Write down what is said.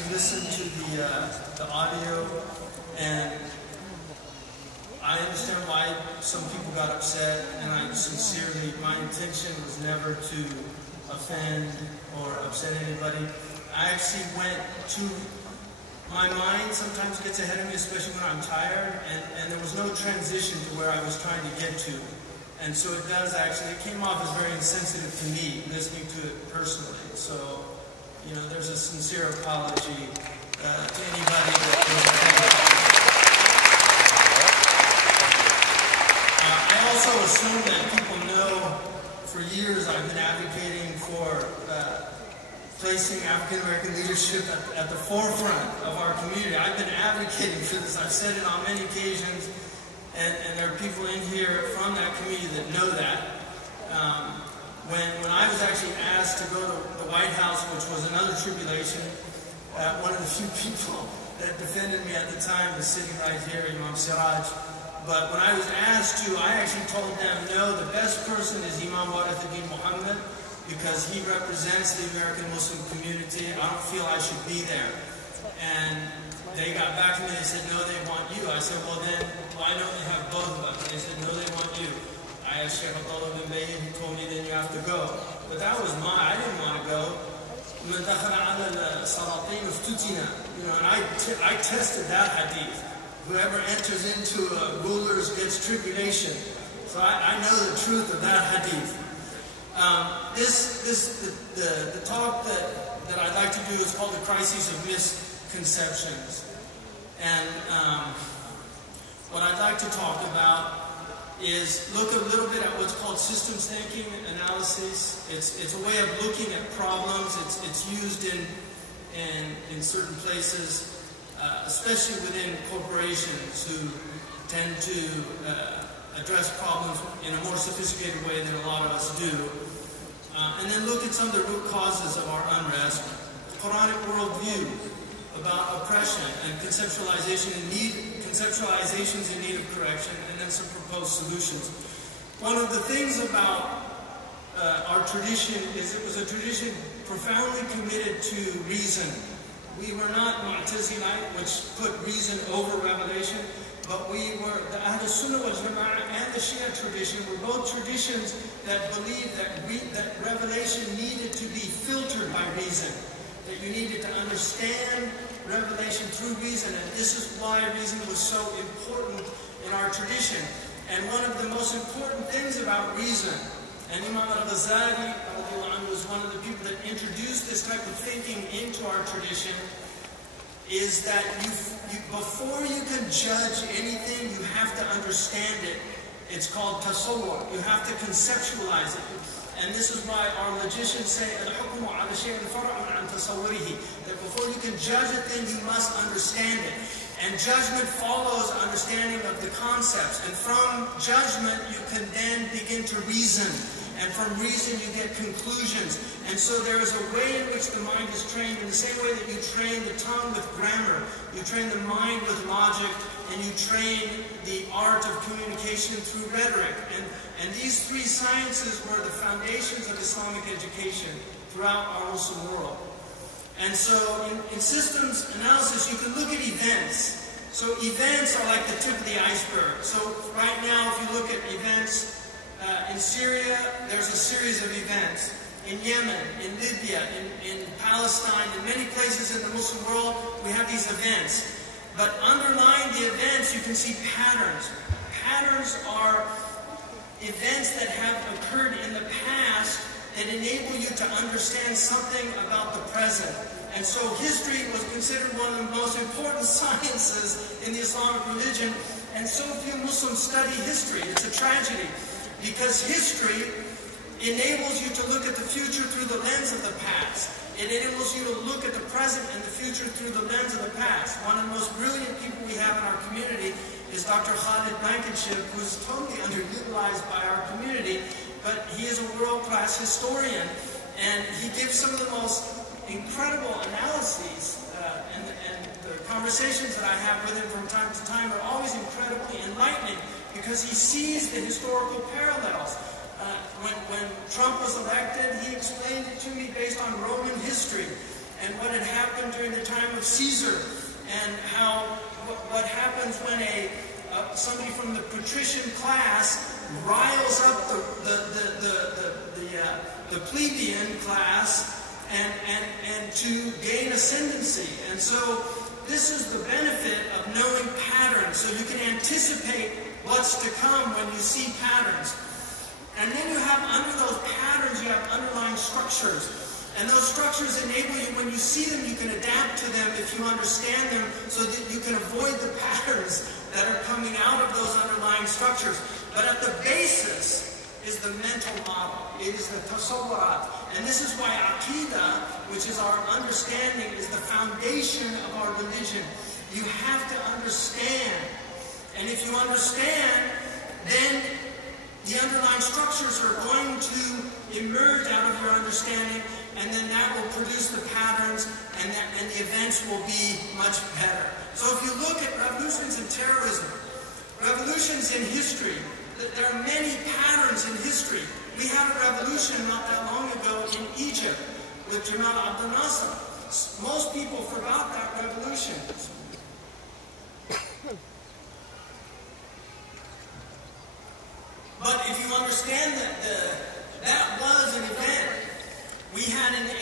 actually listened to the audio, and I understand why some people got upset, and I sincerely, my intention was never to offend or upset anybody. I actually went to, my mind sometimes gets ahead of me, especially when I'm tired, and there was no transition to where I was trying to get to. And so it does actually, it came off as very insensitive to me, listening to it personally. So, you know, there's a sincere apology to anybody that was offended. I also assume that people know for years I've been advocating for placing African American leadership at the forefront of our community. I've been advocating for this. I've said it on many occasions, and there are people in here from that community that know that. When I was actually asked to go to the White House, which was another tribulation, one of the few people that defended me at the time was sitting right here, Imam Siraj. But when I was asked to, I actually told them, no, the best person is Imam Warathuddin Muhammad, because he represents the American Muslim community. I don't feel I should be there. And they got back to me, they said, no, they want you. I said, well then, why don't they have both of us? They said, no, they want you. I asked Sheikh Abdullah bin Bayyid, he told me, then you have to go. But that was I didn't want to go. You know, and I tested that hadith. Whoever enters into rulers gets tribulation. So I know the truth of that hadith. The talk that I'd like to do is called The Crises of Misconceptions. And what I'd like to talk about is look a little bit at what's called systems thinking analysis. It's a way of looking at problems. It's used in certain places, especially within corporations who tend to address problems in a more sophisticated way than a lot of us do. And then look at some of the root causes of our unrest. Quranic worldview about oppression and conceptualizations in need of correction, and then some proposed solutions. One of the things about our tradition is it was a tradition profoundly committed to reason. We were not Mu'tazilite, which put reason over revelation, but we were, the Ahl Sunnah wal Jama'ah and the Shia tradition were both traditions that believed that revelation needed to be filtered by reason. That you needed to understand revelation through reason, and this is why reason was so important in our tradition. And one of the most important things about reason, and Imam al-Ghazali was one of the people that introduced this type of thinking into our tradition, is that before you can judge anything, you have to understand it. It's called tasawwur. You have to conceptualize it. And this is why our logicians say, al-hukmu ala shay'in far'un an tasawwurihi, that before you can judge a thing, you must understand it. And judgment follows understanding of the concepts. And from judgment, you can then begin to reason. And from reason, you get conclusions. And so there is a way in which the mind is trained in the same way that you train the tongue with grammar, you train the mind with logic, and you train the art of communication through rhetoric. And these three sciences were the foundations of Islamic education throughout our Muslim world. And so in systems analysis, you can look at events. So events are like the tip of the iceberg. So right now, if you look at events, in Syria, there's a series of events. In Yemen, in Libya, in Palestine, in many places in the Muslim world, we have these events. But underlying the events, you can see patterns. Patterns are events that have occurred in the past that enable you to understand something about the present. And so history was considered one of the most important sciences in the Islamic religion, and so few Muslims study history. It's a tragedy, because history enables you to look at the future through the lens of the past. It enables you to look at the present and the future through the lens of the past. One of the most brilliant people we have in our community is Dr. Khalid Blankenship, who is totally underutilized by our community, but he is a world-class historian, and he gives some of the most incredible analyses, and the conversations that I have with him from time to time are always incredibly enlightening, because he sees the historical parallels. When Trump was elected, he explained it to me based on Roman history. and what had happened during the time of Caesar, and how what happens when somebody from the patrician class riles up the plebeian class and to gain ascendancy. And so this is the benefit of knowing patterns, so you can anticipate what's to come when you see patterns. And then you have, under those patterns, you have underlying structures. And those structures enable you, when you see them, you can adapt to them if you understand them, so that you can avoid the patterns that are coming out of those underlying structures. But at the basis is the mental model. It is the tasawwurat. And this is why Aqidah, which is our understanding, is the foundation of our religion. You have to understand. And if you understand, then the underlying structures are going to emerge out of your understanding, and then that will produce the patterns, and the events will be much better. So if you look at revolutions in terrorism, revolutions in history, there are many patterns in history. We had a revolution not that long ago in Egypt with Jamal Abdel Nasser. Most people forgot that revolution.